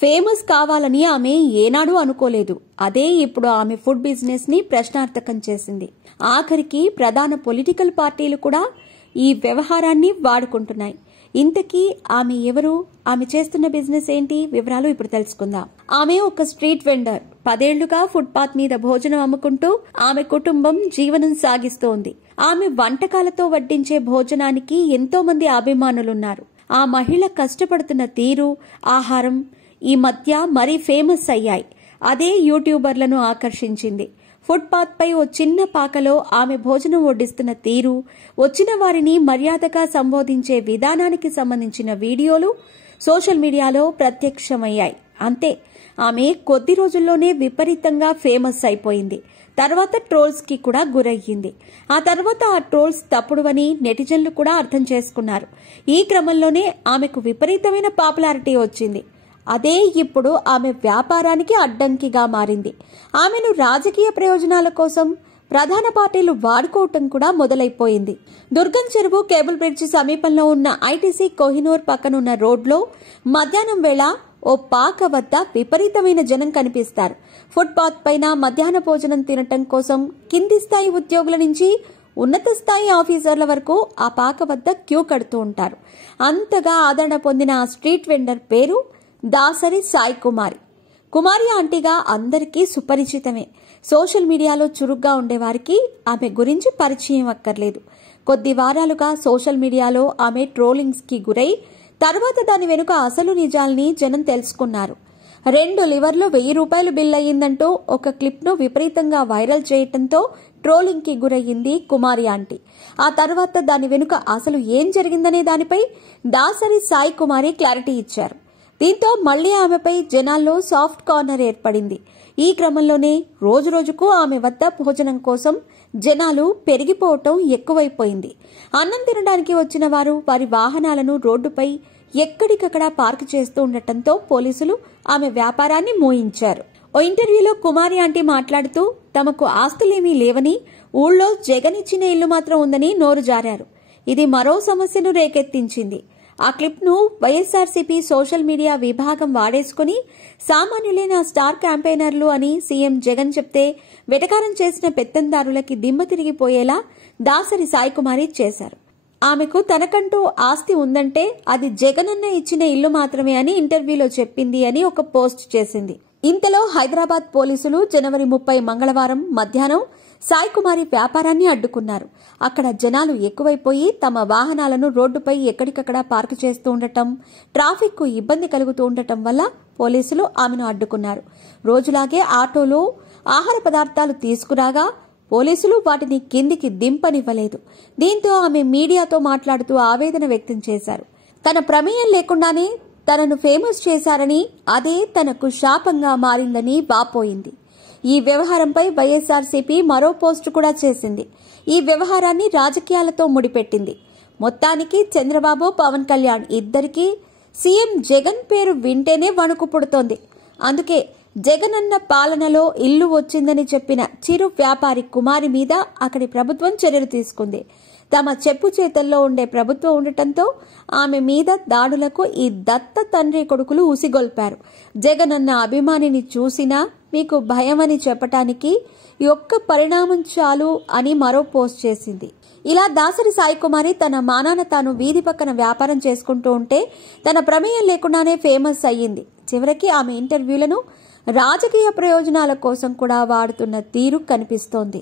Famous కావాలని ఆమె ఏనాడూ అనుకోలేదు. అదే ఇప్పుడు ఆమె ఫుడ్ బిజినెస్ ని ప్రశ్నార్థకం చేసింది. ఆఖరికి ప్రధాన పొలిటికల్ పార్టీలు కూడా ఈ వ్యవహారాన్ని వాడుకుంటున్నాయి. ఇంతకీ ఆమె ఎవరు? ఆమె చేస్తున్న బిజినెస్ ఏంటి? వివరాలు ఇప్పుడు తెలుసుకుందాం. ఆమె ఒక స్ట్రీట్ వెండర్. 10 ఏళ్లుగా ఫుట్పాత్ మీద భోజనం అమ్ముకుంటూ ఆమె కుటుంబం జీవనం సాగిస్తోంది. ఆమె వంటకాలతో వడ్డించే భోజనానికి ఎంతో మంది అభిమానులున్నారు. ఆ మహిళ కష్టపడుతున్న తీరు, ఆహారం ఈ మధ్య మరీ ఫేమస్ అయ్యాయి. అదే యూట్యూబర్లను ఆకర్షించింది. ఫుట్పాత్ పై ఓ చిన్న పాకలో ఆమె భోజనం వడ్డిస్తున్న తీరు, వచ్చిన వారిని మర్యాదగా సంబోధించే విధానానికి సంబంధించిన వీడియోలు సోషల్ మీడియాలో ప్రత్యక్షమయ్యాయి. అంతే, ఆమె కొద్ది రోజుల్లోనే విపరీతంగా ఫేమస్ అయిపోయింది. తర్వాత ట్రోల్స్ కి కూడా గురయ్యింది. ఆ తర్వాత ఆ ట్రోల్స్ తప్పుడువని నెటిజన్లు కూడా అర్థం చేసుకున్నారు. ఈ క్రమంలోనే ఆమెకు విపరీతమైన పాపులారిటీ వచ్చింది. అదే ఇప్పుడు ఆమె వ్యాపారానికి అడ్డంకిగా మారింది. ఆమెను రాజకీయ ప్రయోజనాల కోసం ప్రధాన పార్టీలు వాడుకోవటం కూడా మొదలైపోయింది. దుర్గం చెరువు కేబుల్ బ్రిడ్జి సమీపంలో ఉన్న ఐటీసీ కోహినూర్ పక్కనున్న రోడ్లో మధ్యాహ్నం వేళ ఓ పాక వద్ద విపరీతమైన జనం కనిపిస్తారు. ఫుట్పాత్ పైన మధ్యాహ్న భోజనం తినటం కోసం కింది స్థాయి ఉద్యోగుల నుంచి ఉన్నత స్థాయి ఆఫీసర్ల వరకు ఆ పాక వద్ద క్యూ కడుతూ ఉంటారు. అంతగా ఆదరణ పొందిన ఆ స్ట్రీట్ వెండర్ పేరు దాసరి సాయి కుమారి. కుమారి ఆంటీగా అందరికీ సుపరిచితమే. సోషల్ మీడియాలో చురుగ్గా ఉండేవారికి ఆమె గురించి పరిచయం అక్కర్లేదు. కొద్ది వారాలుగా సోషల్ మీడియాలో ఆమె ట్రోలింగ్స్ కి గురై తర్వాత దాని వెనుక అసలు నిజాల్ని జనం తెలుసుకున్నారు. 2 లివర్లు 1000 రూపాయలు బిల్ అయ్యిందంటూ ఒక క్లిప్ ను విపరీతంగా వైరల్ చేయటంతో ట్రోలింగ్ కి గురయ్యింది కుమారి ఆంటీ. ఆ తర్వాత దాని వెనుక అసలు ఏం జరిగిందనే దానిపై దాసరి సాయి కుమారి క్లారిటీ ఇచ్చారు. దీంతో మళ్లీ ఆమెపై జనాల్లో సాఫ్ట్ కార్నర్ ఏర్పడింది. ఈ క్రమంలోనే రోజురోజుకు ఆమె వద్ద భోజనం కోసం జనాలు పెరిగిపోవటం ఎక్కువైపోయింది. అన్నం తినడానికి వచ్చిన వారు వారి వాహనాలను రోడ్డుపై ఎక్కడికక్కడ పార్క్ చేస్తూ ఉండటంతో పోలీసులు ఆమె వ్యాపారాన్ని మోయించారు. ఓ ఇంటర్వ్యూలో కుమారి ఆంటీ మాట్లాడుతూ తమకు ఆస్తులేమీ లేవని, ఊళ్ళో జగన్ ఇచ్చిన ఇల్లు మాత్రం ఉందని నోరు జారారు. ఇది మరో సమస్యను రేకెత్తించింది. ఆ క్లిప్ ను వైఎస్ఆర్సీపీ సోషల్ మీడియా విభాగం వాడేసుకుని సామాన్యులైన స్టార్ క్యాంపెయినర్లు అని సీఎం జగన్ చెప్తే వెటకారం చేసిన పెత్తందారులకి దిమ్మ తిరిగిపోయేలా దాసరి సాయి కుమారి చేశారు. ఆమెకు తనకంటూ ఆస్తి ఉందంటే అది జగనన్న ఇచ్చిన ఇల్లు మాత్రమే అని ఇంటర్వ్యూలో చెప్పింది అని ఒక పోస్ట్ చేసింది. ఇంతలో హైదరాబాద్ పోలీసులు జనవరి 30 మంగళవారం మధ్యాహ్నం సాయి కుమారి వ్యాపారాన్ని అడ్డుకున్నారు. అక్కడ జనాలు ఎక్కువైపోయి తమ వాహనాలను రోడ్డుపై ఎక్కడికక్కడ పార్కు చేస్తూ ఉండటం, ట్రాఫిక్ కు ఇబ్బంది కలుగుతూ ఉండటం వల్ల పోలీసులు ఆమెను అడ్డుకున్నారు. రోజులాగే ఆటోలో ఆహార పదార్థాలు తీసుకురాగా పోలీసులు వాటిని కిందికి దింపనివ్వలేదు. దీంతో ఆమె మీడియాతో మాట్లాడుతూ ఆవేదన వ్యక్తం చేశారు. తన ప్రమేయం లేకుండానే తనను ఫేమస్ చేశారని, అదే తనకు శాపంగా మారిందని వాపోయింది. ఈ వ్యవహారంపై వైఎస్ఆర్సీపీ మరో పోస్టు కూడా చేసింది. ఈ వ్యవహారాన్ని రాజకీయాలతో ముడిపెట్టింది. మొత్తానికి చంద్రబాబు, పవన్ కళ్యాణ్ ఇద్దరికీ సీఎం జగన్ పేరు వింటేనే వణుకు పుడుతోంది. అందుకే జగనన్న పాలనలో ఇల్లు వచ్చిందని చెప్పిన చిరు వ్యాపారి కుమారి మీద అక్కడి ప్రభుత్వం చర్యలు తీసుకుంది. తమ చెప్పు చేతల్లో ఉండే ప్రభుత్వం ఉండటంతో ఆమె మీద దాడులకు ఈ దత్త తండ్రి కొడుకులు ఉసిగొల్పారు. జగనన్న అభిమానిని చూసినా మీకు భయమని చెప్పటానికి ఈ ఒక్క పరిణామం చాలు అని మరో పోస్ట్ చేసింది. ఇలా దాసరి సాయి కుమారి తన మానాన తాను వీధి పక్కన వ్యాపారం చేసుకుంటూ ఉంటే తన ప్రమేయం లేకుండానే ఫేమస్ అయ్యింది. చివరికి ఆమె ఇంటర్వ్యూలను రాజకీయ ప్రయోజనాల కోసం కూడా వాడుతున్న తీరు కనిపిస్తోంది.